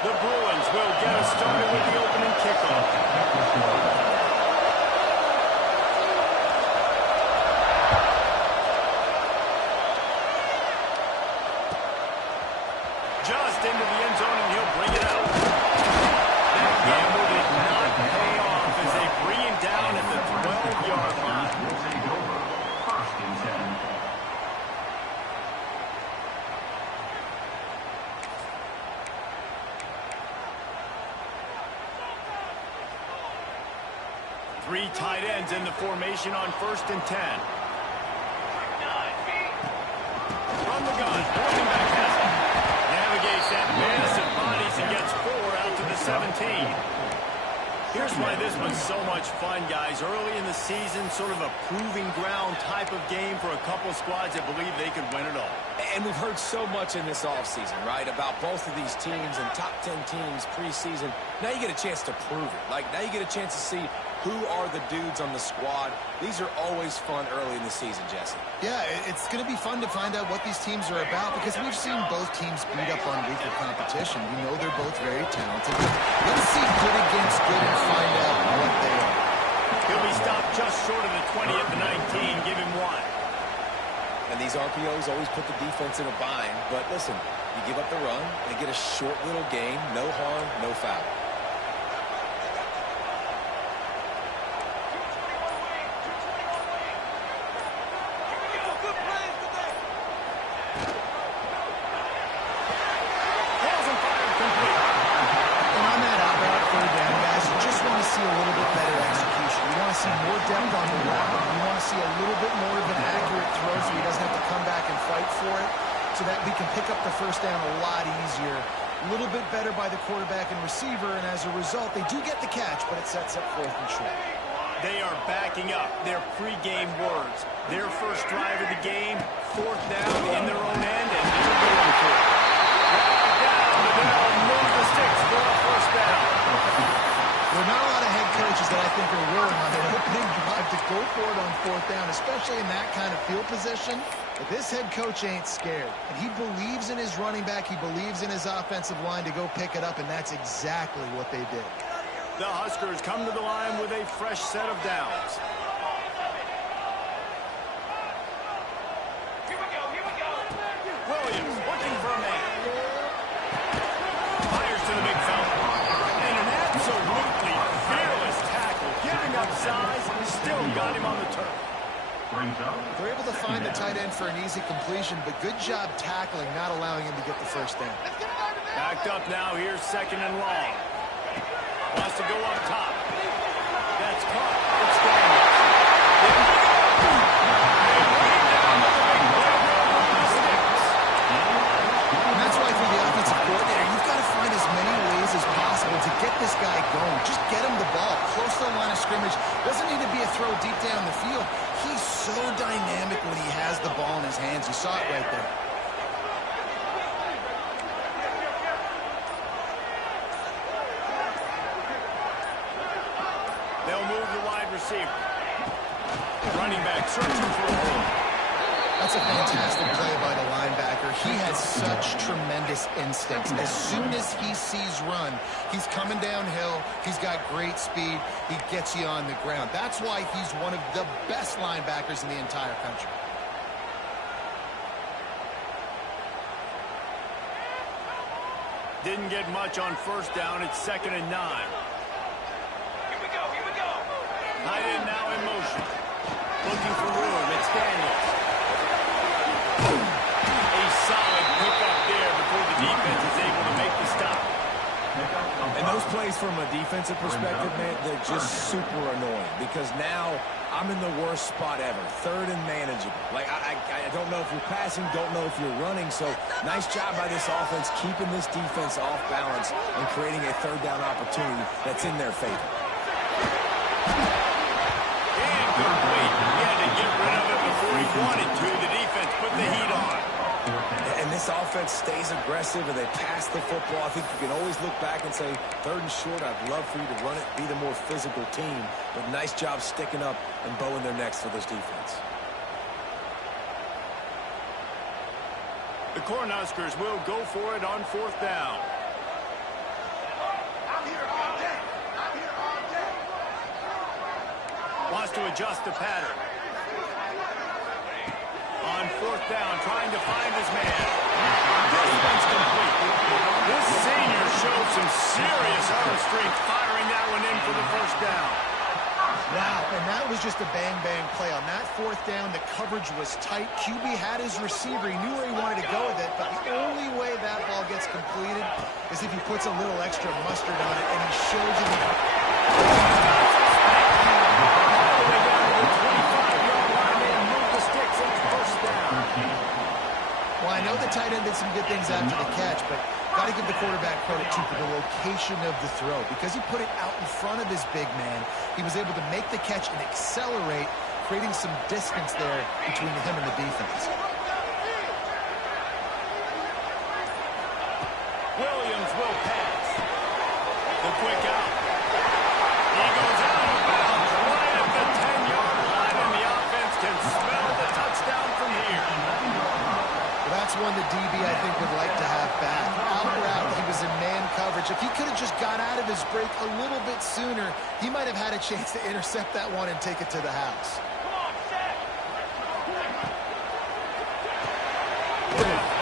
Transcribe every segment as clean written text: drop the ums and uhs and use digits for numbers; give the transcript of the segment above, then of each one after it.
The Bruins will get us started with the opening kickoff. Just into the end zone, and he'll bring it out. That gamble did not pay off as they bring him down at the 12-yard line. We'll take over. 1st and 10. Three tight ends in the formation on 1st and 10. From the gun, running back has it. Navigates that massive bodies and gets 4 out to the 17. Here's why this was so much fun, guys. Early in the season, sort of a proving ground type of game for a couple squads that believe they could win it all. And we've heard so much in this offseason, right, about both of these teams and top 10 teams preseason. Now you get a chance to prove it. Like, now you get a chance to see who are the dudes on the squad. These are always fun early in the season, Jesse. Yeah, it's going to be fun to find out what these teams are about because we've seen both teams beat up on weaker competition. We know they're both very talented. Let's see good against good and find out what they are. He'll be stopped just short of the 20 at the 19. Give him 1. And these RPOs always put the defense in a bind. But listen, you give up the run, they get a short little gain, no harm, no foul. Depth on the route. We want to see a little bit more of an accurate throw so he doesn't have to come back and fight for it so that we can pick up the first down a lot easier. A little bit better by the quarterback and receiver, and as a result, they do get the catch, but it sets up 4th and short. They are backing up their pregame words. Their first drive of the game, 4th down in their own end, and they're going for it. Right down, and they'll move the sticks for a 1st down. There are not a lot of head coaches that I think are willing on their opening drive to go for it on 4th down, especially in that kind of field position. But this head coach ain't scared. And he believes in his running back. He believes in his offensive line to go pick it up, and that's exactly what they did. The Huskers come to the line with a fresh set of downs. Here we go. Williams looking for a man. Fires to the big fella. And an absolutely fearless tackle. Giving up size, still got him on the turf. They're able to find the tight end for an easy completion, but good job tackling, not allowing him to get the 1st down. Backed up now, here's 2nd and long. Wants to go up top. That's caught. It's gone. And that's why for the offensive coordinator, you've got to find as many ways as possible to get this guy going. Just get him the ball close to the line of scrimmage. Doesn't need to be a throw deep down the field. He's so dynamic when he has the ball in his hands. You saw it right there. They'll move the wide receiver. Running back searching for a hole. That's a fantastic play by the linebacker. He has such tremendous instincts. As soon as he sees run, he's coming downhill. He's got great speed. He gets you on the ground. That's why he's one of the best linebackers in the entire country. Didn't get much on 1st down. It's 2nd and 9. Here we go. Tight end now in motion. Looking for room. It's Daniels. A solid pickup there before the defense is able to make the stop. And those plays from a defensive perspective, man, they're just super annoying because now I'm in the worst spot ever. 3rd and manageable. Like, I don't know if you're passing, don't know if you're running. So nice job by this offense keeping this defense off balance and creating a 3rd down opportunity that's in their favor. Incomplete. He had to get rid of it before he wanted to. The defense put the heat on. And this offense stays aggressive and they pass the football. I think you can always look back and say, 3rd and short, I'd love for you to run it, be the more physical team. But nice job sticking up and bowing their necks for this defense. The Cornhuskers will go for it on 4th down. has to adjust the pattern. On fourth down, trying to find his man. This one's complete. This senior showed some serious arm strength firing that one in for the first down. Wow, and that was just a bang-bang play. On that fourth down, the coverage was tight. QB had his receiver. He knew where he wanted to go with it, but the only way that ball gets completed is if he puts a little extra mustard on it, and he shows you the... All the way down to the 25-yard line. They moved the sticks, and it's first down. Well, I know the tight end did some good things after the catch, but got to give the quarterback credit, too, for the location of the throw. Because he put it out in front of his big man, he was able to make the catch and accelerate, creating some distance there between him and the defense. Williams will pass. The quick out. He goes out of bounds right at the 10-yard line, and the offense can smell the touchdown from here. Well, that's one the DB, I think, would like to have back. Out route, he was in man coverage. If he could have just got out of his break a little bit sooner, he might have had a chance to intercept that one and take it to the house. Come on, set.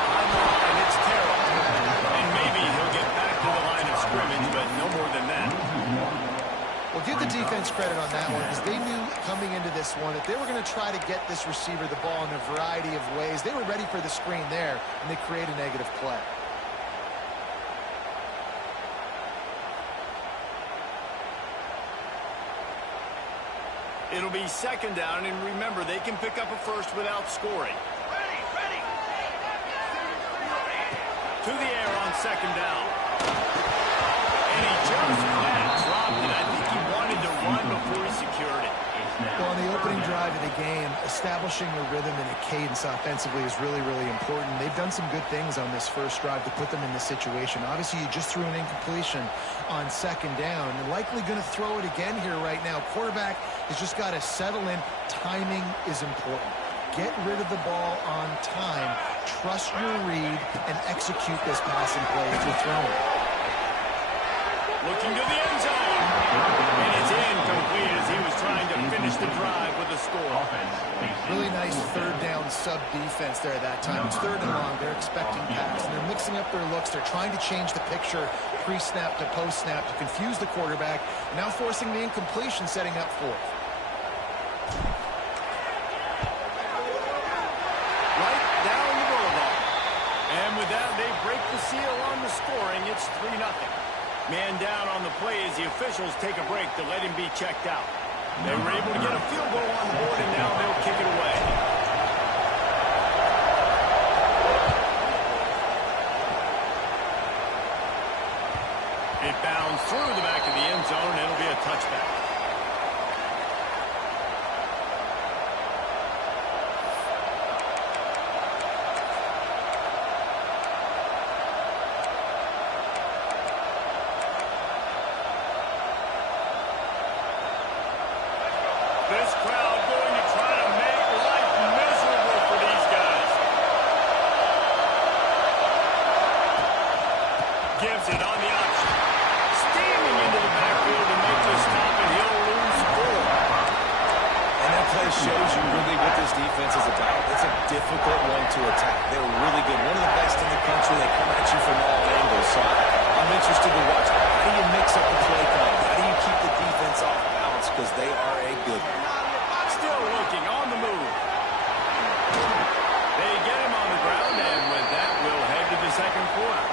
On the line, it's Terrell. And maybe he'll get back to the line of scrimmage, but no more than that. Well, give the defense credit on that one, because they knew coming into this one that they were going to try to get this receiver the ball in a variety of ways. They were ready for the screen there, and they create a negative play. It'll be second down, and remember, they can pick up a first without scoring. Ready, ready. To the air on second down. And he just flat dropped it. I think he wanted to run before he secured it. Well, on the opening drive of the game, establishing a rhythm and a cadence offensively is really, really important. They've done some good things on this first drive to put them in this situation. Obviously, you just threw an incompletion on second down. They're likely going to throw it again here right now. Quarterback has just got to settle in. Timing is important. Get rid of the ball on time. Trust your read and execute this passing play as you're throwing. Looking to the end zone. And it's incomplete as he was trying to finish the drive with a score. Really nice third down sub defense there at that time. It's third and long. They're expecting pass, and they're mixing up their looks. They're trying to change the picture pre-snap to post-snap to confuse the quarterback, and now forcing the incompletion, setting up fourth. Right down the boulevard. And with that, they break the seal on the scoring. It's 3-0. Man down on the play as the officials take a break to let him be checked out. They were able to get a field goal on the board, and now they'll kick it away. It bounds through the back of the end zone, and it'll be a touchback. This crowd going to try to make life miserable for these guys. Gives it on the option. Steaming into the backfield to make the stop, and he'll lose 4. And that play shows you really what this defense is about. It's a difficult one to attack. They're really good. One of the best in the country. They come at you from all angles. So I'm interested to watch. How do you mix up the play call? How do you keep the defense off balance? Because they are a good one. Still looking on the move. They get him on the ground, and with that, we'll head to the second quarter.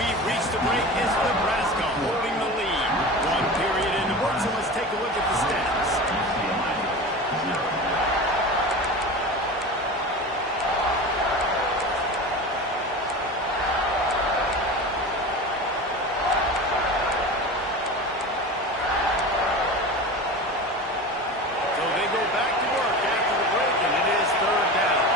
We've reached the break. Is Nebraska holding the lead? One period in the books, so let's take a look at the stats. So they go back to work after the break, and it is third down.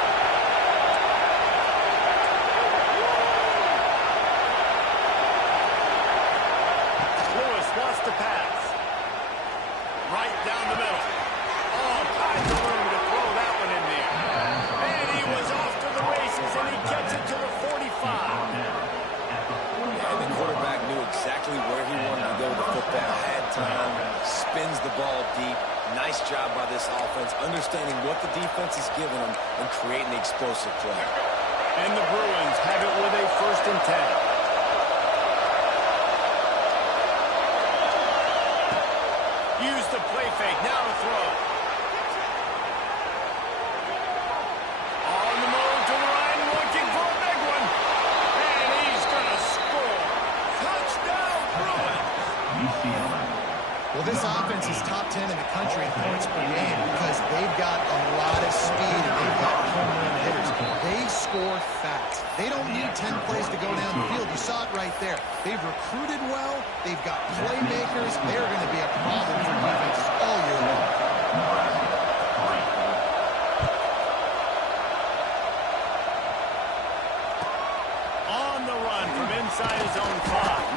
Lewis wants to pass. Right down the middle. All kinds of room to throw that one in there. And he was off to the races, and he gets it to the 45. And the quarterback knew exactly where he wanted to go with the football. Had time, spins the ball deep. Nice job by this offense, understanding what the defense is giving them and creating the explosive play. And the Bruins have it with a 1st and 10. Use the play fake. Now to throw. On the move to the right, looking for a big one. And he's going to score. Touchdown, Bruins. UCLA. Well, this offense is top 10 in the country in points per game because they've got a lot of speed and they've got home run hitters. They score fast. They don't need 10 plays to go down the field. You saw it right there. They've recruited well. They've got playmakers. They're going to be a problem for defenses all year long. On the run from inside his own 5.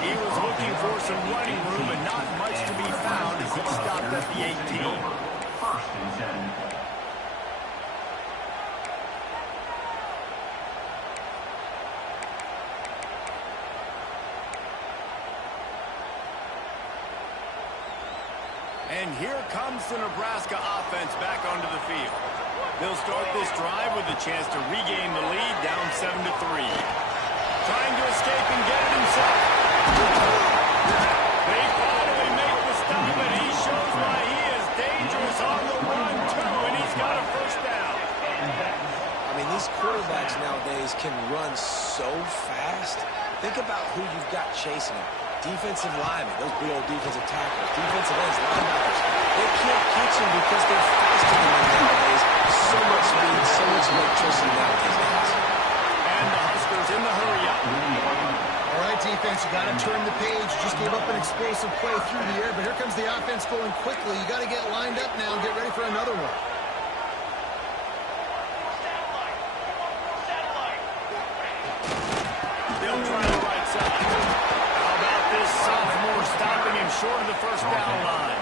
He was looking for some running room and not much to be found as he stopped at the 18. 1st and 10. And here comes the Nebraska offense back onto the field. They'll start this drive with a chance to regain the lead down 7-3. Trying to escape and get it himself. They finally make the stop, and he shows why he is dangerous on the run, too, and he's got a 1st down. I mean, these quarterbacks nowadays can run so fast. Think about who you've got chasing them. Defensive linemen, those big old defensive tackles, defensive ends, linebackers. They can't catch them because they're faster than them nowadays. So much speed, so much electricity nowadays, guys. And the Huskers in the hurry-up. All right, defense, you got to turn the page. You just gave up an explosive play through the air, but here comes the offense going quickly. You got to get lined up now and get ready for another one. They'll try the right side. How about this sophomore stopping him short of the 1st down line?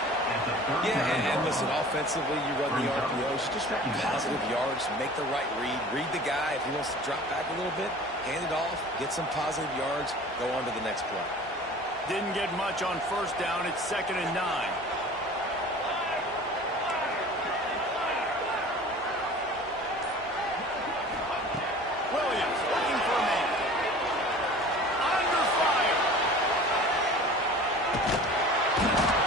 Yeah, and listen, offensively, you run the RPOs, just want positive yards, make the right read the guy. If he wants to drop back a little bit, hand it off, get some positive yards, go on to the next play. Didn't get much on 1st down. It's 2nd and 9. Williams looking for a man. Under fire.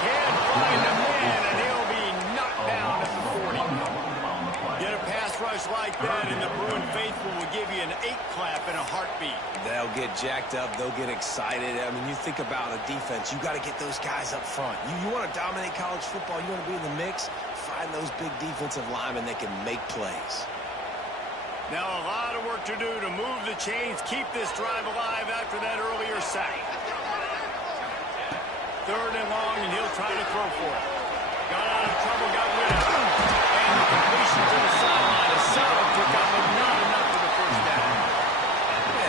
Can't find a man, and he'll be knocked down at the 40. Get a pass rush like that, and the Bruin faithful will give you an 8-clap in a heartbeat. They'll get jacked up. They'll get excited. I mean, you think about a defense. You got to get those guys up front. You want to dominate college football. You want to be in the mix. Find those big defensive linemen that can make plays. Now a lot of work to do to move the chains, keep this drive alive after that earlier sack. 3rd and long, and he'll try to throw for it. Got out of trouble, got rid of it. And the completion to the sideline. A solid pickup, but not enough for the 1st down.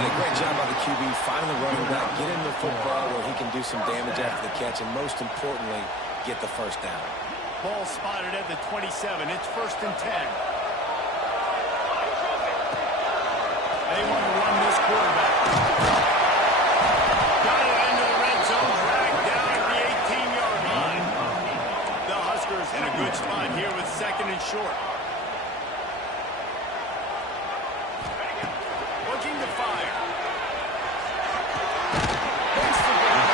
And a great job by the QB, finding the running back, get him the football where he can do some damage after the catch, and most importantly, get the 1st down. Ball spotted at the 27. It's 1st and 10. They want to run this quarterback. Got it into the red zone, dragged down at the 18-yard line. The Huskers in a good spot here with 2nd and short. Looking to fire. Makes the ball.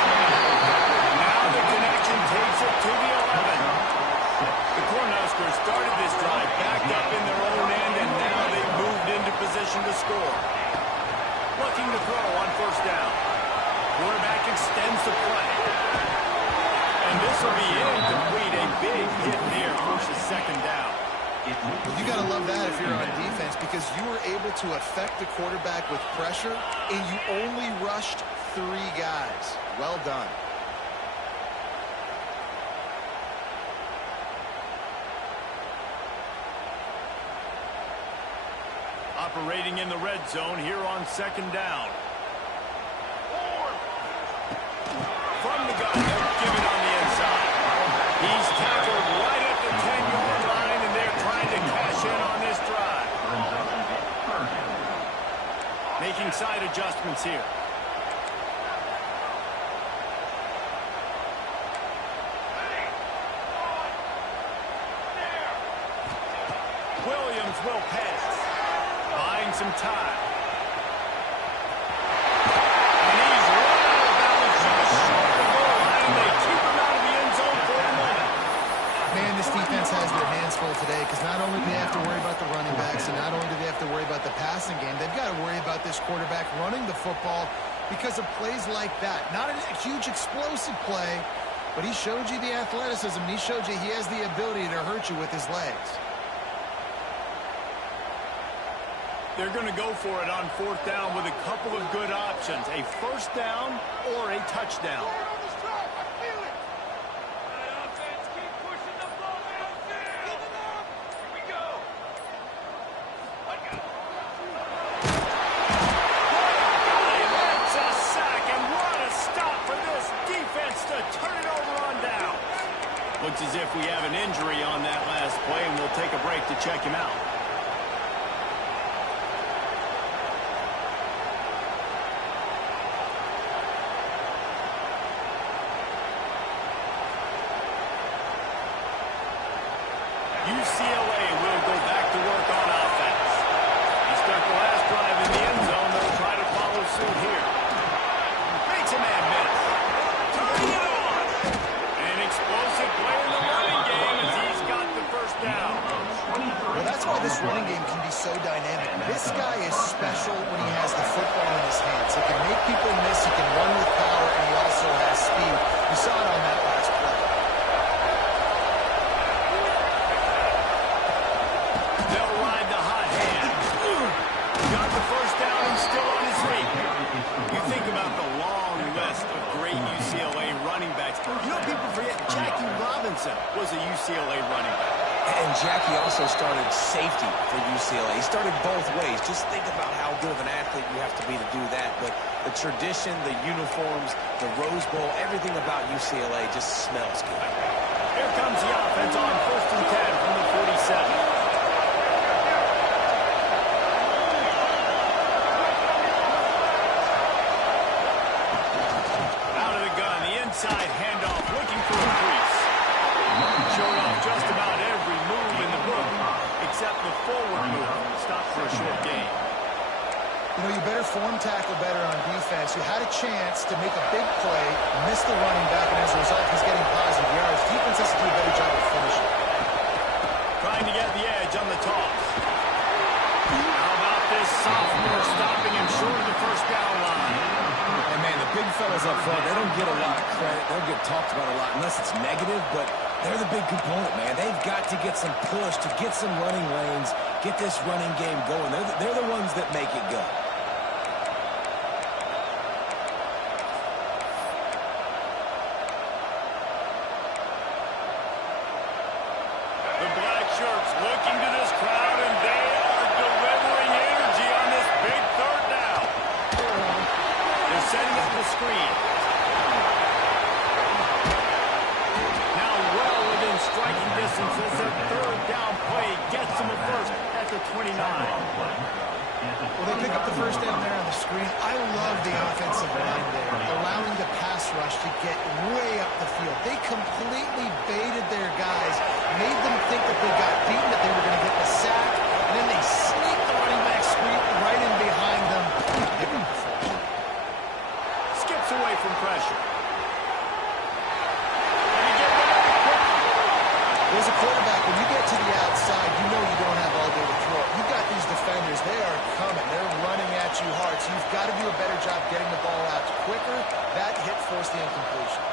Now the connection takes it to the 11. The Cornhuskers started this drive backed up in their own end, and now they've moved into position to score. Looking to throw on 1st down. Quarterback extends the play. And this will be incomplete. A big hit there forces 2nd down. Well, you got to love that if you're on defense because you were able to affect the quarterback with pressure, and you only rushed 3 guys. Well done. Operating in the red zone here on 2nd down. From the gun, they'll give it on the inside. He's tackled right at the 10-yard line, and they're trying to cash in on this drive. Making side adjustments here. will pass. Buying some time. And he's run out of bounds just short of the goal line. They keep him out of the end zone for the moment. Man, this defense has their hands full today because not only do they have to worry about the running backs and not only do they have to worry about the passing game, they've got to worry about this quarterback running the football because of plays like that. Not a huge explosive play, but he showed you the athleticism. He showed you he has the ability to hurt you with his legs. They're going to go for it on 4th down with a couple of good options. A first down or a touchdown. Looks as if we have an injury on that last play, and we'll take a break to check him out. UCLA will go back to work on offense. He start the last drive in the end zone. They'll try to follow suit here. Makes a man miss. Turning it on. An explosive play in the running game as he's got the first down. Well, that's why this running game can be so dynamic. This guy is special when he has the football in his hands. He can make people miss. He can run with power, and he also has speed. You saw it on that last play. They'll ride the hot hand. Got the first down and still on his feet. You think about the long list of great UCLA running backs. You know, people forget Jackie Robinson was a UCLA running back. And Jackie also started safety for UCLA. He started both ways. Just think about how good of an athlete you have to be to do that. But the tradition, the uniforms, the Rose Bowl, everything about UCLA just smells good. Here comes the offense on 1st and 10 from the 47. Inside handoff, looking for a crease. Showed off just about every move in the book, except the forward move. Stopped for a short gain. You know, you better form tackle better on defense. You had a chance to make a big play, miss the running back, and as a result, he's getting positive yards. Defense has to do a better job of finishing. Trying to get the edge on the toss. How about this sophomore stopping him short of the first down line? And man, the big fellas up front, they don't get a lot of credit. They don't get talked about a lot unless it's negative, but they're the big component, man. They've got to get some push, to get some running lanes, get this running game going. They're the ones that make it go. The black shirts looking to this crowd, and they are delivering energy on this big 3rd down. They're setting up the screen. Now well within striking distance as their 3rd down play gets them a first at the 29. Well, they pick up the first down there on the screen. I love the offensive line there, allowing the pass rush to get way up the field. They completely baited their guys, made them think that they got beaten, that they were going to get the sack, and then they sneaked the running back screen right in behind them. Give them the first. Skips away from pressure. As a quarterback, when you get to the outside, you know you don't have all day to throw it. You've got these defenders. They are coming. They're running at you hard. So you've got to do a better job getting the ball out quicker. That hit forced the incompletion.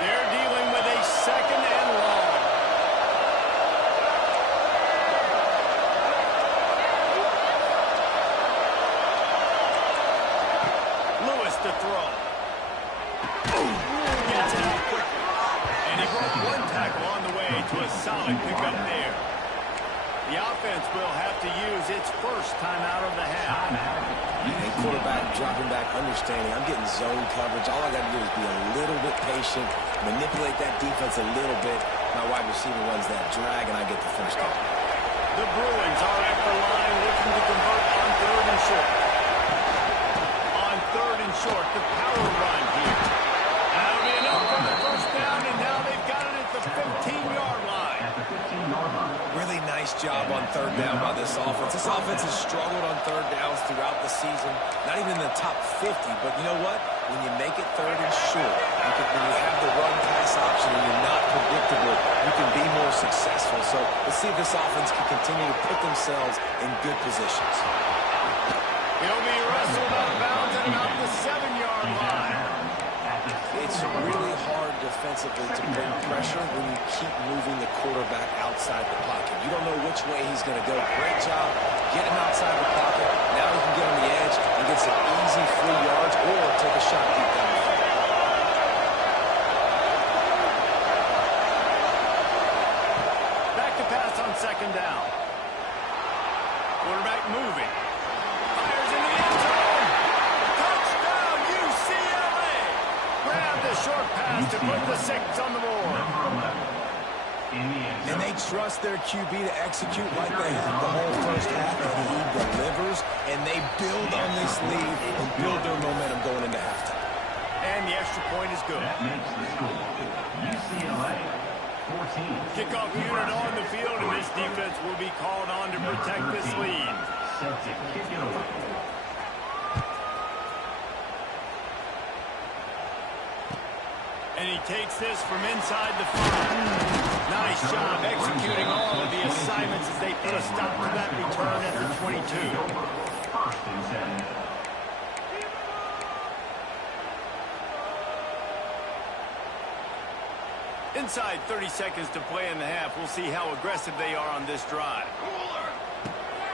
They're dealing with a 2nd and long. Lewis to throw. Gets it out quickly. And he broke one tackle on the way to a solid pickup there. The offense will have to use its first timeout of the half. And quarterback dropping back, understanding I'm getting zone coverage. All I got to do is be a little bit patient, manipulate that defense a little bit. My wide receiver runs that drag, and I get the first down. The Bruins are at the line looking to convert on 3rd and short. On 3rd and short, the power run here. That'll be enough for the first down, and now they've got it at the 15. this offense. This offense has struggled on third downs throughout the season. Not even in the top 50, but you know what? When you make it third and short, when you have the run-pass option and you're not predictable, you can be more successful. So let's see if this offense can continue to put themselves in good positions. He'll be wrestled out of bounds at about the 7-yard line. It's really hard defensively to bring pressure when you keep moving the quarterback outside the pocket. You don't know which way he's going to go. Great job. Get him outside the pocket. Now he can get on the edge and get some easy 3 yards or take a shot deep down the field. Back to pass on second down. Quarterback moving. Fires into the end zone. Touchdown, UCLA. Grab the short pass to put the 6 on the board. And they trust their QB to execute like they have the whole first half, and he delivers, and they build on this lead and build their momentum going into halftime. And the extra point is good. That makes the score UCLA 14. Kickoff unit on the field, and this defense will be called on to protect this lead. Set to kick it away. And he takes this from inside the 5. Nice job executing all of the assignments as they put a stop to that return at the 22. First and 10. Inside 30 seconds to play in the half. We'll see how aggressive they are on this drive.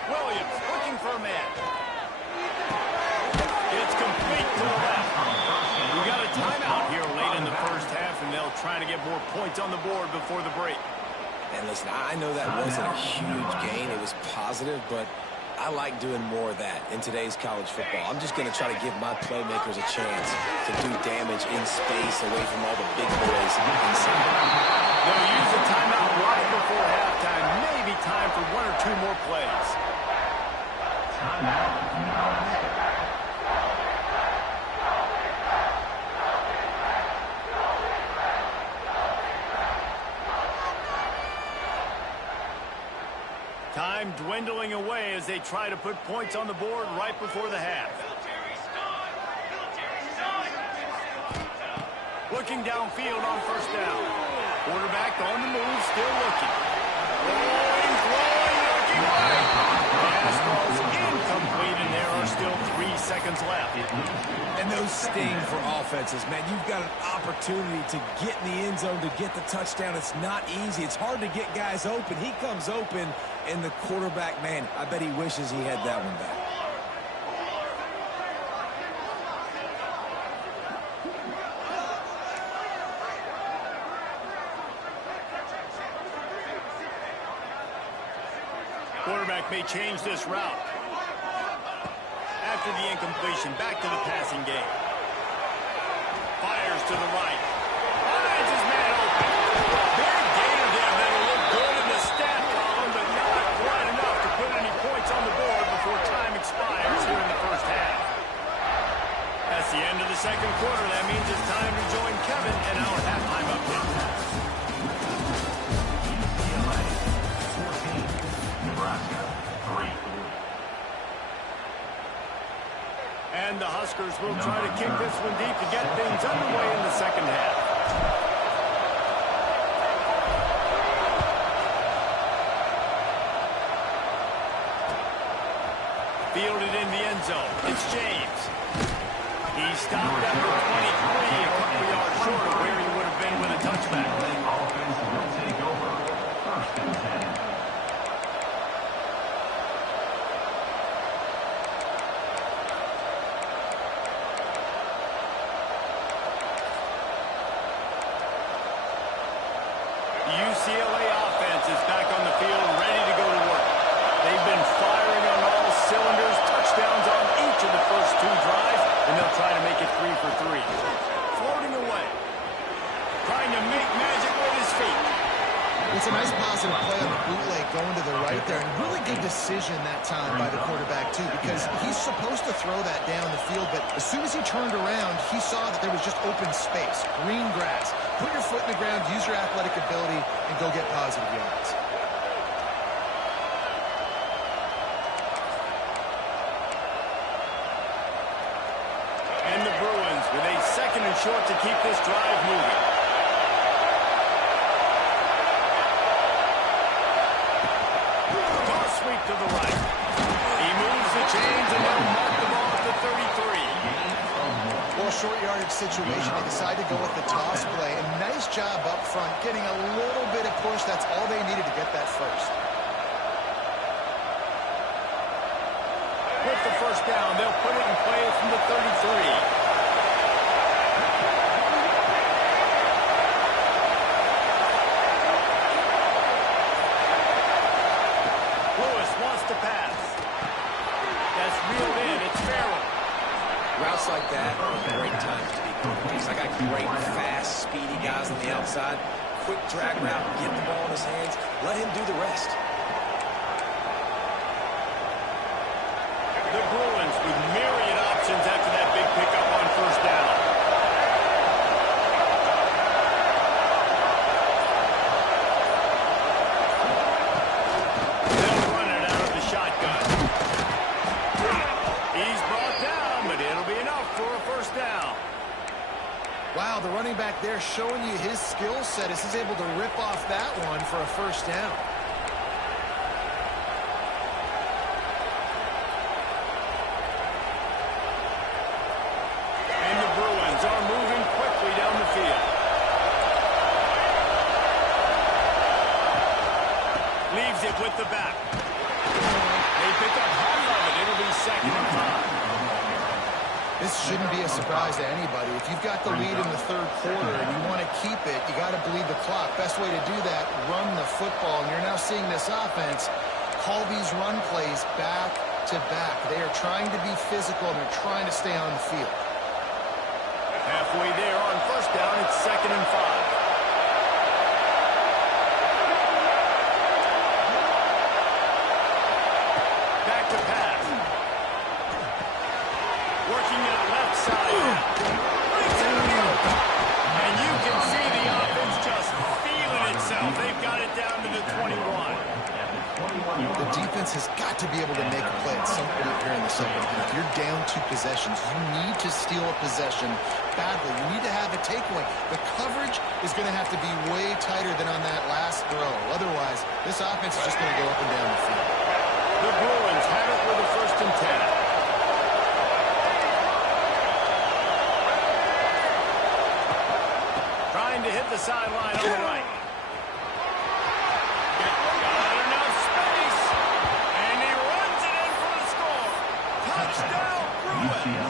Williams looking for a man. It's complete to the left. We got a timeout here late in the first half, and they'll try to get more points on the board before the break. And listen, I know that wasn't a huge gain. It was positive, but I like doing more of that in today's college football. I'm just going to try to give my playmakers a chance to do damage in space away from all the big boys inside. They'll use a timeout right before halftime. Maybe time for 1 or 2 more plays. Timeout, Nebraska. Time dwindling away as they try to put points on the board right before the half. Looking downfield on first down. Quarterback on the move, still looking. Throwing, looking right. Pass ball's incomplete, and there are still 3 seconds left. And those sting for offenses, man. You've got an opportunity to get in the end zone, to get the touchdown. It's not easy. It's hard to get guys open. He comes open, and the quarterback, man, I bet he wishes he had that one back. Quarterback may change this route. After the incompletion, back to the passing game. Fires to the right. Finds his man open. Big gainer there that'll look good in the stat column, but not quite enough to put any points on the board before time expires here in the first half. That's the end of the second quarter. That means it's time to join Kevin in our halftime update. UCLA 14. Nebraska 3. And the Huskers will try to kick this one deep to get things underway in the second half. Fielded in the end zone. It's James. He stopped at the 23, a couple yards short of where he would have been with a touchback. Offense will take over. First and 10. UCLA offense is back on the field, ready to go to work. They've been firing on all cylinders, touchdowns on each of the first 2 drives, and they'll try to make it 3 for 3. Floating away. Trying to make magic with his feet. It's a nice positive play on the bootleg going to the right there, and really good decision that time by the quarterback too, because he's supposed to throw that down the field, but as soon as he turned around, he saw that there was just open space, green grass. Put your foot in the ground, use your athletic ability, and go get positive yards. short to keep this drive moving. Toss sweep to the right. He moves the chains and they'll mark the ball at the 33. Well, short yardage situation. They decide to go with the toss play. And nice job up front, getting a little bit of push. That's all they needed to get that first. With the first down, they'll put it in play from the 33. To pass. That's reeled in. It's Farrell. Routes like that are great times to be quarterbacks. I got great, fast, speedy guys on the outside. Quick drag route, get the ball in his hands, let him do the rest. The Bruins with myriad options after that big pickup on first down. Wow, the running back there showing you his skill set as he's able to rip off that one for a first down. And the Bruins are moving quickly down the field. Leaves it with the back. They pick up half of it. It'll be 2nd and 5. This shouldn't be a surprise to anybody. If you've got the lead in the third quarter and you want to keep it, you got to bleed the clock. Best way to do that, run the football. And you're now seeing this offense call these run plays back to back. They are trying to be physical and they're trying to stay on the field. Halfway there on first down, it's 2nd and 5. Back to pass. Working it left side. And you can see the offense just feeling itself. They've got it down to the 21. The defense has got to be able to make a play at some point here in the second half. You're down 2 possessions. You need to steal a possession badly. You need to have a takeaway. The coverage is going to have to be way tighter than on that last throw. Otherwise, this offense is just going to go up and down the field. The Bruins have it with a 1st and 10. To hit the sideline on the right. Got enough space. And he runs it in for the score. Touchdown, Bruins.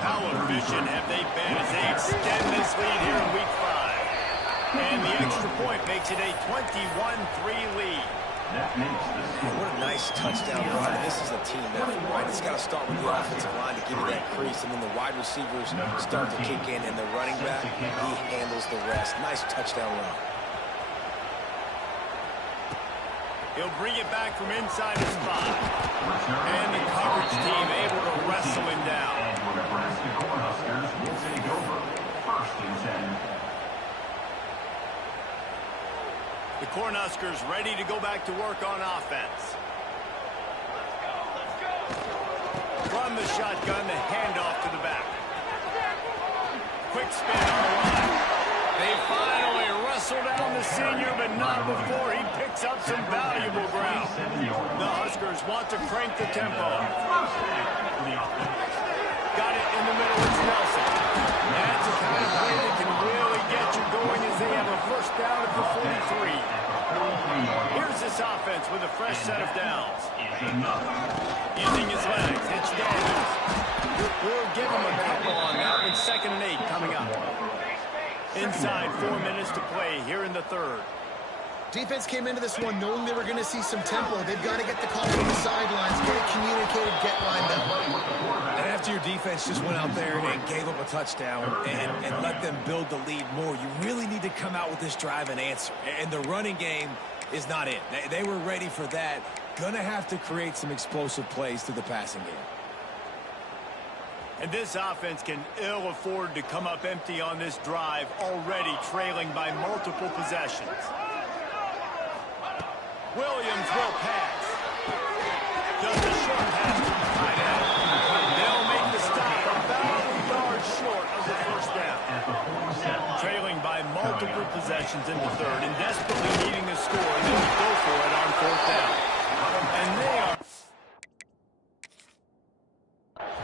How efficient have they been as they extend this lead here in Week 5. And the extra point makes it a 21-3 lead. What a nice touchdown run. This is a team effort, right? It's got to start with the offensive line to give you that crease, and then the wide receivers start to kick in, and the running back, he handles the rest. Nice touchdown run. He'll bring it back from inside his 5. And the coverage team able to wrestle him down. Nebraska Cornhuskers will take over 1st and 10. The Cornhuskers ready to go back to work on offense. From the shotgun, the handoff to the back. Quick spin on the line. They finally wrestle down the senior, but not before he picks up some valuable ground. The Huskers want to crank the tempo. Got it in the middle. It's Nelson. That's the kind of play that can really get you going as they have a first down at the 43. Here's this offense with a fresh set of downs. Using his legs. It's Daniels. We'll give him a couple on that with 2nd and 8 coming up. Inside 4 minutes to play here in the third. Defense came into this one knowing they were going to see some tempo. They've got to get the call from the sidelines, get it communicated, get lined up. And after your defense just went out there and gave up a touchdown and let them build the lead more, you really need to come out with this drive and answer. And the running game is not it. They were ready for that. Gonna have to create some explosive plays through the passing game. And this offense can ill afford to come up empty on this drive, already trailing by multiple possessions. Williams will pass. Just a short pass to the tight end. They'll make the stop about a yard short of the first possessions in the third and desperately needing to score, and then you go for it on fourth down. And they are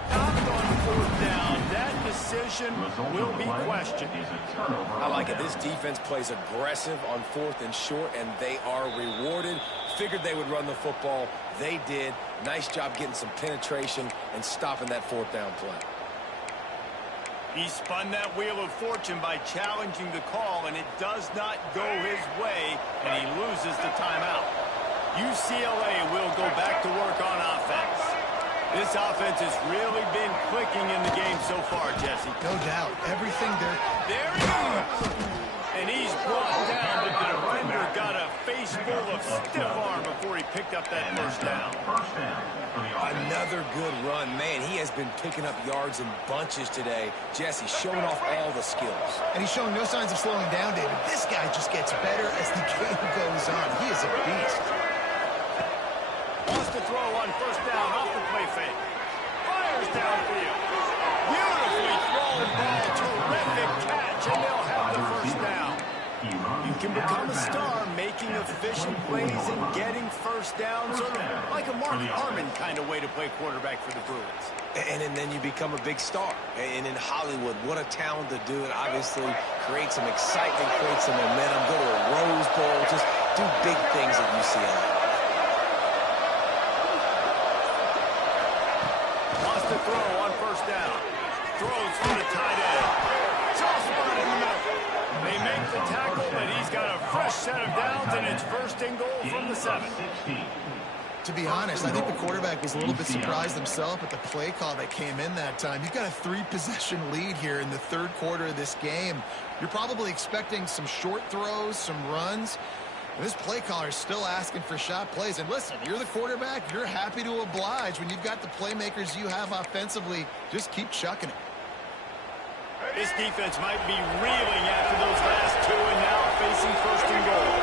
stopped on fourth down. That decision will be questioned. I like it. This defense plays aggressive on fourth and short, and they are rewarded. Figured they would run the football. They did. Nice job getting some penetration and stopping that fourth down play. He spun that wheel of fortune by challenging the call, and it does not go his way, and he loses the timeout. UCLA will go back to work on offense. This offense has really been clicking in the game so far, Jesse. No doubt. Everything there. There he is! And he's brought down, but the defender got a face full of stiff arm before he picked up that first down. Another good run. Man, he has been picking up yards in bunches today. Jesse showing off all the skills. And he's showing no signs of slowing down, David. This guy just gets better as the game goes on. He is a beast. Wants to throw on first down off the play fake. Fires downfield. Beautifully thrown ball. Terrific catch, and they'll have the first down. You can become a star making efficient plays and getting first down, sort of like a Mark Harmon kind of way to play quarterback for the Bruins. And then you become a big star. And in Hollywood, what a talent to do it. Obviously, create some excitement, create some momentum, go to a Rose Bowl, just do big things at UCLA. Wants to throw on first down. Throws for the tight end. Soft spot in the middle. They make the tackle, but he's got a fresh set of downs, and it's first and goal from the 7. To be honest, I think the quarterback was a little bit surprised himself at the play call that came in that time. You've got a 3-possession lead here in the third quarter of this game. You're probably expecting some short throws, some runs. And this play caller is still asking for shot plays. And listen, you're the quarterback. You're happy to oblige. When you've got the playmakers you have offensively, just keep chucking it. This defense might be reeling after those last two, and now facing first and goal.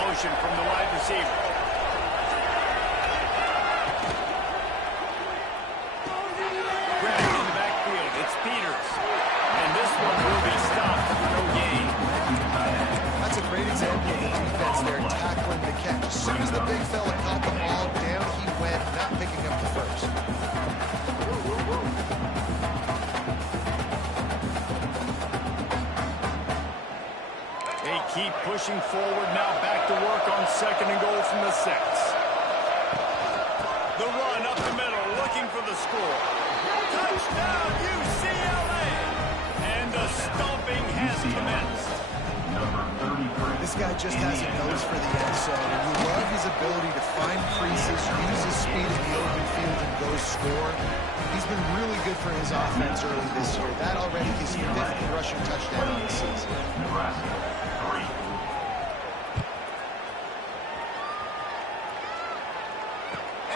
Motion from the wide receiver. Grabbed in the backfield. It's Peters. And this one will be stopped for no gain. That's a great example of the defense there, tackling the catch. As soon as the big fella caught the ball, down he went, not picking up the first. They keep pushing forward, now back to work on second and goal from the 6. The run up the middle, looking for the score. Touchdown, UCLA! And the stomping has commenced. This guy just has a nose for the end zone, and you love his ability to find creases, use his speed in the open field, and go score. He's been really good for his offense early this year. That already his 5th rushing touchdown on the season. Nebraska, 3.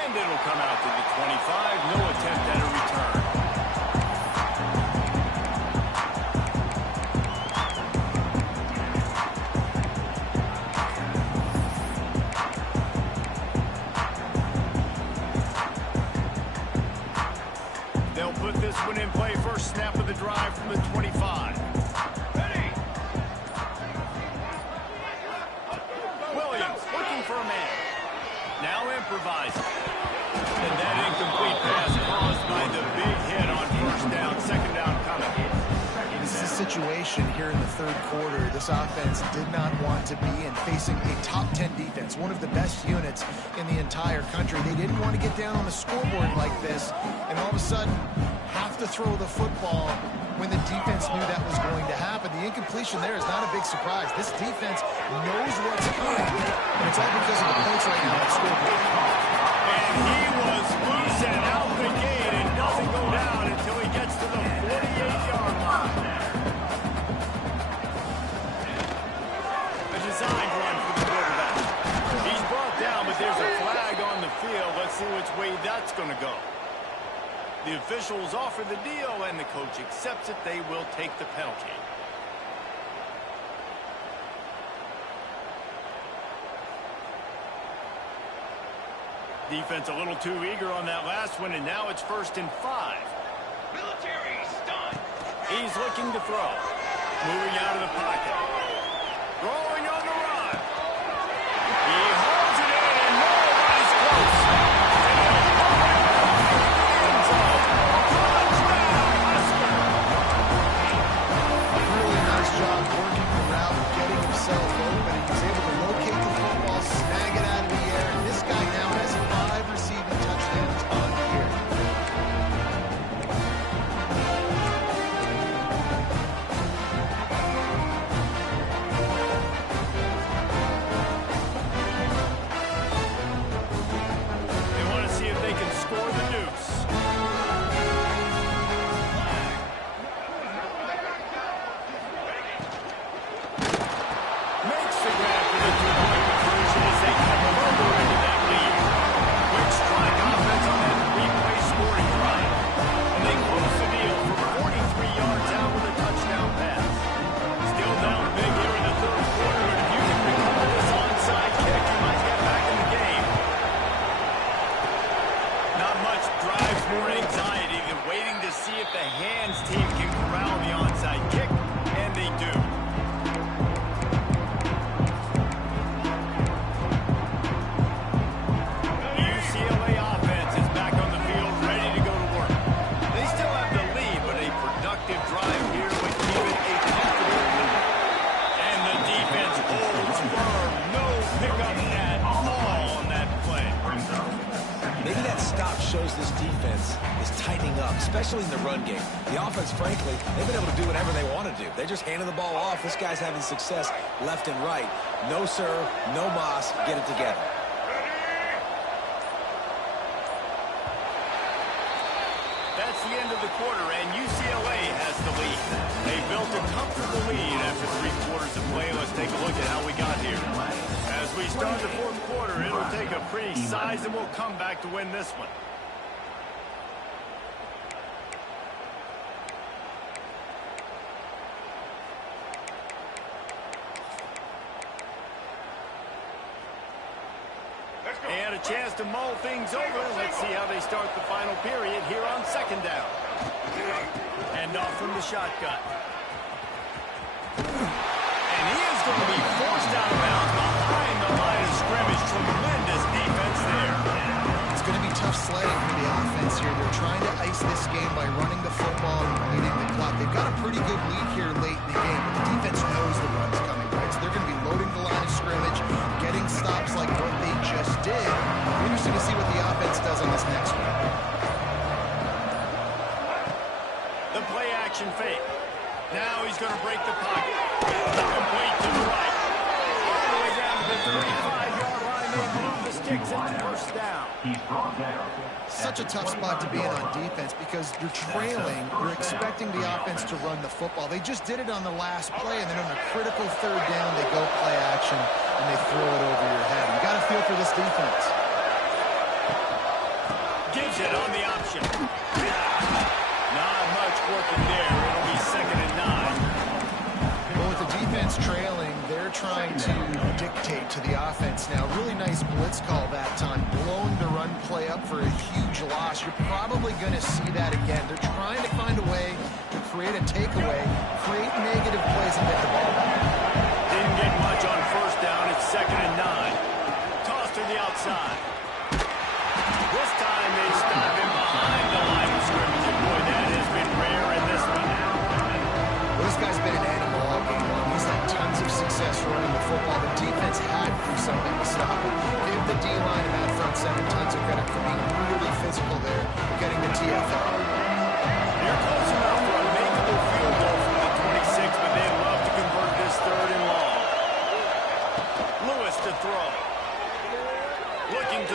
And it'll come out to the 25. No attempt at a return. They'll put this one in play. First snap of the drive from the 25. Ready. Williams looking for a man. Now improvising. And that incomplete pass caused by the big hit on first down. Second down coming. This is a situation here in the third quarter this offense did not want to be in, facing a top 10 defense, one of the best units in the entire country. They didn't want to get down on the scoreboard like this and all of a sudden have to throw the football when the defense knew that was going to happen. The incompletion there is not a big surprise. This defense knows what's coming, and it's all because of the points right now on the scoreboard. And he was loose and out the gate and doesn't go down until he gets to the 48-yard line. A designed run for the quarterback. He's brought down, but there's a flag on the field. Let's see which way that's going to go. The officials offer the deal, and the coach accepts it. They will take the penalty. Defense a little too eager on that last one, and now it's 1st and 5. Military stunt. He's looking to throw. Moving out of the pocket. Throwing on the run. He holds it in, and nobody's close. And he'll pump it into the end zone. Touchdown, Husker! Really nice job working the route, getting himself open. He was able to locate the football, snag it out of the air. And this guy now has 5 receiving touchdowns on the year. They want to see if they can score the deuce. Makes the grab for the 2-point conversion as they cut further into that lead. Quick strike offense on that 3-play scoring drive. And they close the deal from 43 yards out with a touchdown pass. Still down big here in the third quarter, and if you can recover this onside kick, you might get back in the game. Not much drives more anxiety than waiting to see if the hands team can corral the onside kick, and they do. The UCLA offense is back on the field, ready to go to work. They still have the lead, but a productive drive here would keep it a comfortable lead. And the defense holds firm. No pickup at all on that play. Maybe that stop shows this defense is tightening up, especially in the run game. The offense, frankly, they've been able to do whatever they want to do. They're just handing the ball off. This guy's having success left and right. No serve, no moss, get it together. That's the end of the quarter, and UCLA has the lead. They built a comfortable lead after 3 quarters of play. Let's take a look at how we got here. As we start the fourth quarter, it'll take a pretty sizable comeback to win this one. And a chance to mull things over. Let's see how they start the final period here on second down. And off from the shotgun. And he is going to be forced out of bounds behind the line of scrimmage. Tremendous defense there. It's going to be tough sledding for the offense here. They're trying to ice this game by running the football and leading the clock. They've got a pretty good lead here late in the game, but the defense knows the run's coming, right? So they're going to be loading the line of scrimmage, getting stops like what they just did. It'll be interesting to see what the offense does on this next one. The play action fake. Now he's going to break the pocket. Complete to the right. All the way down to the 35-yard line. They move the sticks into first down. Such a tough spot to be in on defense because you're trailing. You're expecting the offense to run the football. They just did it on the last play, and then on a critical third down, they go play action, and they throw it over your head. You got to feel for this defense. Gives it on the option. Not much working there. It'll be 2nd and 9. Well, with the defense trailing, they're trying to dictate to the offense now. Really nice blitz call that time, blowing the run play up for a huge loss. You're probably going to see that again. They're trying to find a way to create a takeaway, create negative plays, and get the ball back. Didn't get much on first down. It's 2nd and 9. Toss to the outside. This time they stop him behind the line of scrimmage. And boy, that has been rare in this one. Well, this guy's been an animal all game long. He's had tons of success running the football. The defense had to do something to stop him. Give the D-line and that front seven tons of credit for being really physical there, getting the TFL. They're close enough for a makeable field goal from the 26, but they'd love to convert this 3rd and long. Lewis to throw. Looking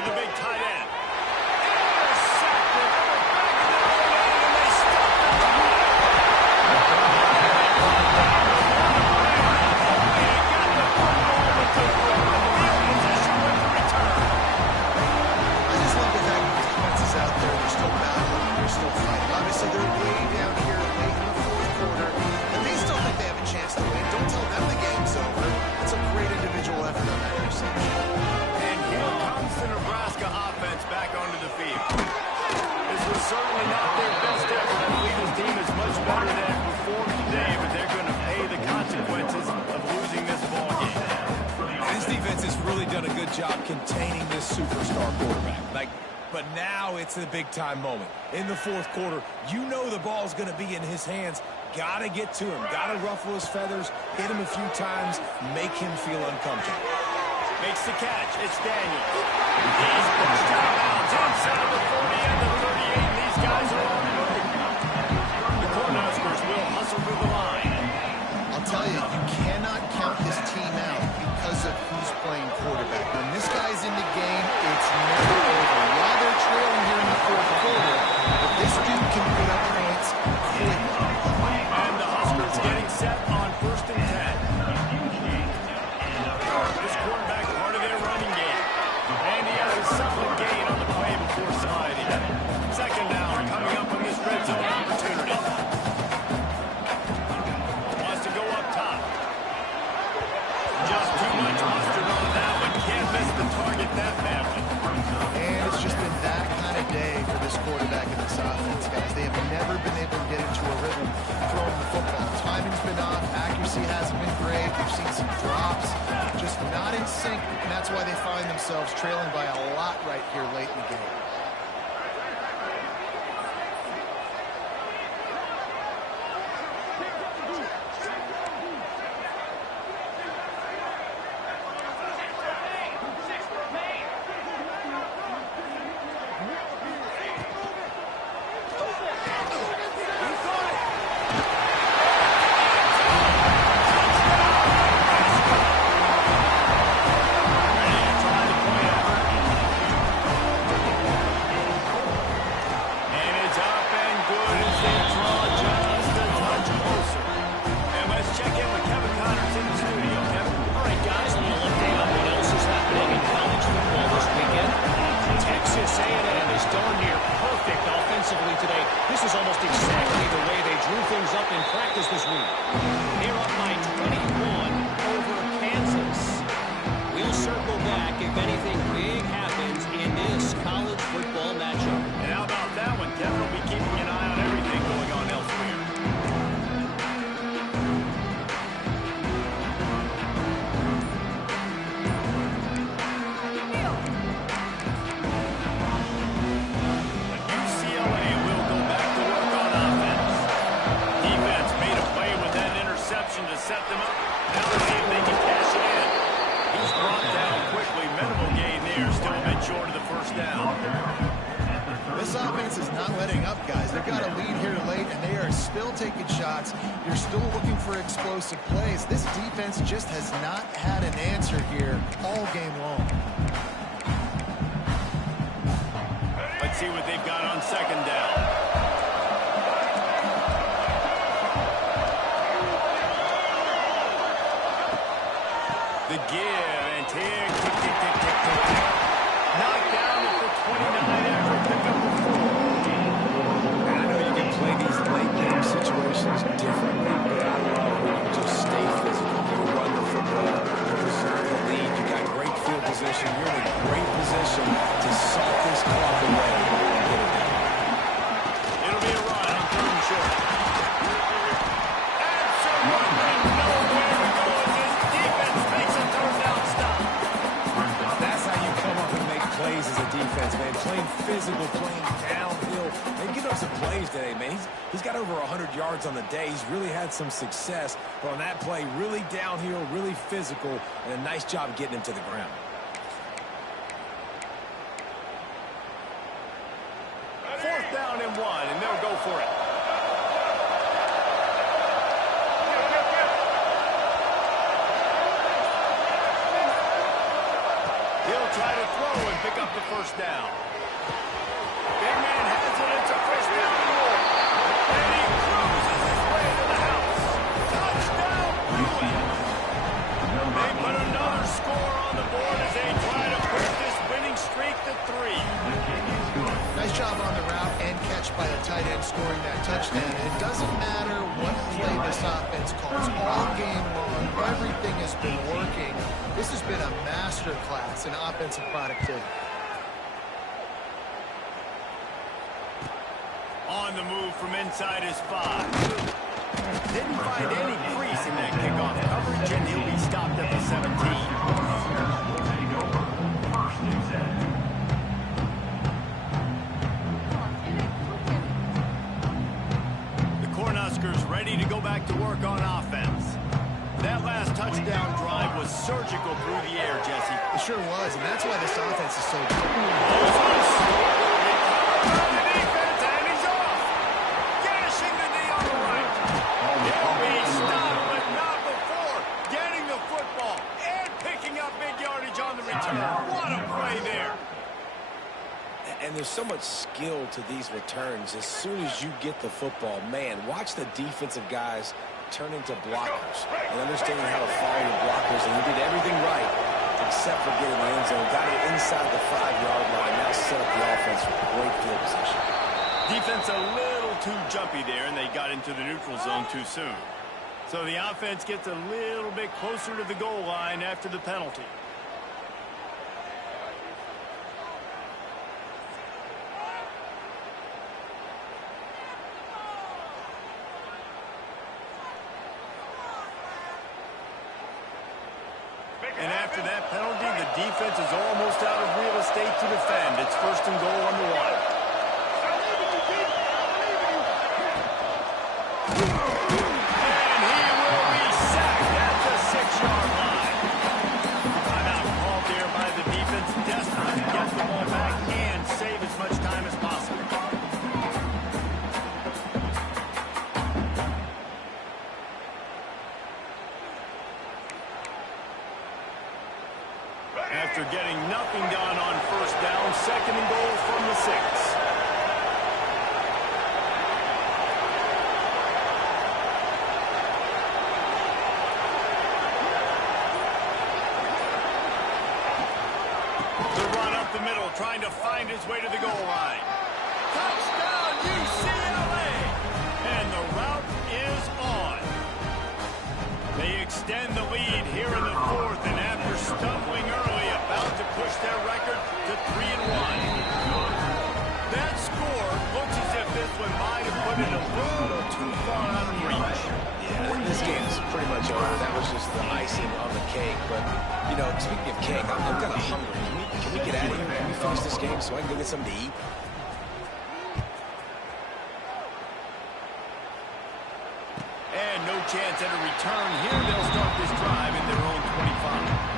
containing this superstar quarterback. But now it's a big-time moment. In the fourth quarter, you know the ball's going to be in his hands. Got to get to him. Got to ruffle his feathers, hit him a few times, make him feel uncomfortable. Makes the catch. It's Daniels. He's pushed out of bounds inside the 40 and the 38, and these guys are on the move. The Cornhuskers will hustle through the line. I'll tell you, you cannot count this team out because of who's playing quarterback. When this guy's in the game, it's never over. While they're trailing here in the fourth quarter, if this dude can put up points quickly. And the Huskers getting set on 1st and 10. This quarterback part of their running game. And he has a solid gain on the play before sliding. 2nd down coming up on this red zone opportunity. Wants to go up top. Just too much mustard on that one. Can't miss the target that badly. And it's just been that kind of day for this quarterback and this offense, guys. They have never been able to get into a rhythm throwing the football. Timing's been off. Accuracy hasn't been great. We've seen some drops. Just not in sync, and that's why they find themselves trailing by a lot right here late in the game. This offense is not letting up, guys. They've got a lead here late, and they are still taking shots. You're still looking for explosive plays. This defense just has not had an answer here all game long. Let's see what they've got on 2nd down. The give and tick, tick, tick, tick, tick, tick, tick. Knocked down at the 29 after pick up the 4. And I know you can play these late game situations differently, but I love when you just stay physical. You run the football, you preserve the lead, you got great field position, you're in a great position to suck this clock away and get it done. It'll be a run on 3rd and short. Absolutely nowhere to go as this defense makes a 3rd down stop. That's how you come up and make plays as a defense, man. Playing physical, playing downhill. They give up some plays today, man. He's got over 100 yards on the day. He's really had some success. But on that play, really downhill, really physical, and a nice job getting him to the ground. Fourth down and 1, and they'll go for it. He'll try to throw and pick up the 1st down. Big man has it. It's a 1st down and more. And he cruises his way to the house. Touchdown, Bruins. They put another score on the board as they try to push this winning streak to 3. Nice job on the route and catch by the tight end scoring that touchdown. And it doesn't matter what play this offense calls. All game long, everything has been working. This has been a master class in offensive productivity. On the move from inside his 5. Didn't find any crease in that kickoff coverage, and he'll be stopped at the 17. and 10. The Cornhuskers ready to go back to work on offense. That last touchdown drive was surgical through the air, Jesse. It sure was, and that's why this offense is so good. The defense, and he's off. Gashing the knee on the right. He'll be stopped, but not before getting the football and picking up big yardage on the return. What a play there. And there's so much skill to these returns. As soon as you get the football, man, watch the defensive guys turn into blockers and understanding how to follow the blockers. And he did everything right except for getting the end zone. Got it inside the 5-yard line. Now set up the offense for great field position. Defense a little too jumpy there, and they got into the neutral zone too soon. So the offense gets a little bit closer to the goal line after the penalty. And after that penalty, the defense is almost out of real estate to defend. It's 1st and goal on the 1. And he will be sacked at the 6-yard line. Timeout called there by the defense, desperate to get the ball back and save as much time as possible. After getting nothing done on 1st down, 2nd and goal from the 6. The run up the middle, trying to find his way to the goal line. Touchdown, UCLA! And the route is on. They extend the lead here in the 4th, and after stumbling early, about to push their record to 3-1. That score looks as if this one might have put it a little too far out of reach. Yeah, this game's pretty much over. That was just the icing on the cake. But, you know, speaking of cake, I'm kind of hungry. Can we get out of here? Can we finish this game so I can go get something to eat? And no chance at a return here. They'll start this drive in their own 25.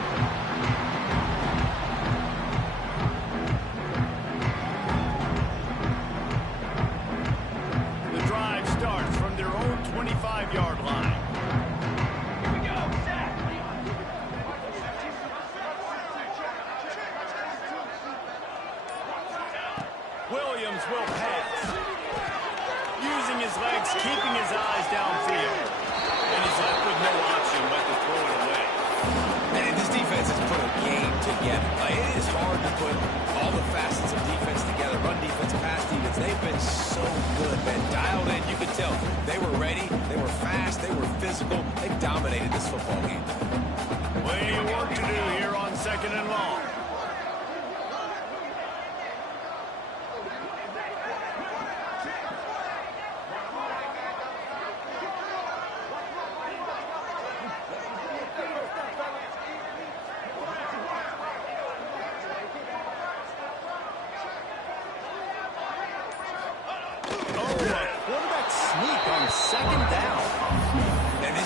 The drive starts from their own 25-yard line. Here we go. Set. Williams will pass. Using his legs, keeping his eyes downfield. And he's left with no option but to throw it away. And this defense has put a game together. It is hard to put all the facets of defense together. Run defense, pass defense. They've been so good, man. Dialed in. You could tell they were ready. They were fast. They were physical. They dominated this football game. Plenty of work to do here on 2nd and long.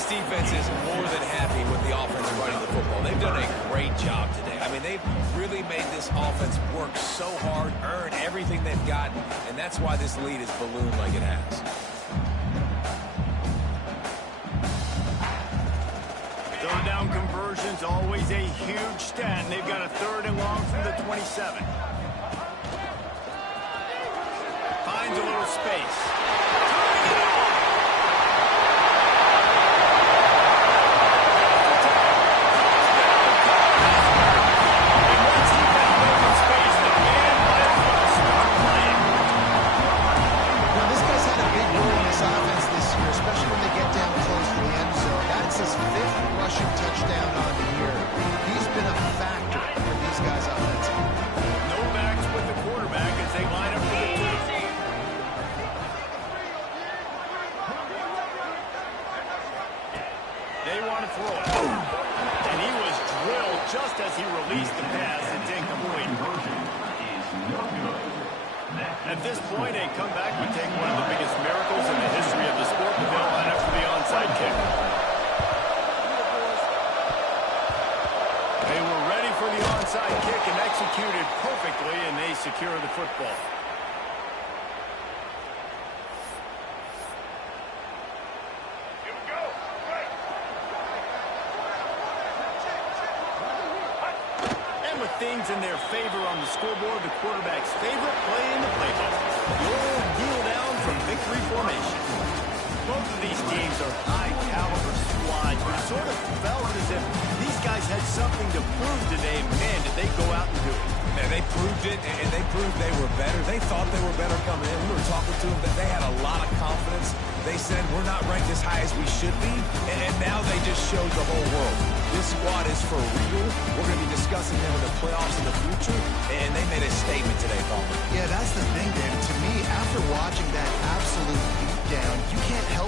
Defense is more than happy with the offense running the football. They've done a great job today. I mean, they've really made this offense work so hard, earn everything they've got, and that's why this lead is ballooned like it has. Third down conversion's always a huge stat, and they've got a 3rd and long from the 27. Finds a little space. Turning it off. Touchdown on the year. He's been a factor for these guys offensively. No backs with the quarterback as they line up for the 2. They want to throw it. And he was will just as he released the pass. It's incomplete. At this point, a comeback would take one of the biggest miracles in the history of the sport, but they'll line up for the onside kick. They were ready for the onside kick and executed perfectly, and they secure the football. Things in their favor on the scoreboard, the quarterback's favorite play in the playbook. The old kneel down from victory formation. Both of these teams are high-caliber squads, but it sort of felt as if these guys had something to prove today. Man, did they go out and do it. Man, they proved it, and they proved they were better. They thought they were better coming in. We were talking to them that they had a lot of confidence. They said, we're not ranked as high as we should be, and now they just showed the whole world. This squad is for real. We're going to be discussing them in the playoffs in the future, and they made a statement today, Paul. Yeah, that's the thing, David. To me, after watching that absolute beatdown, you can't help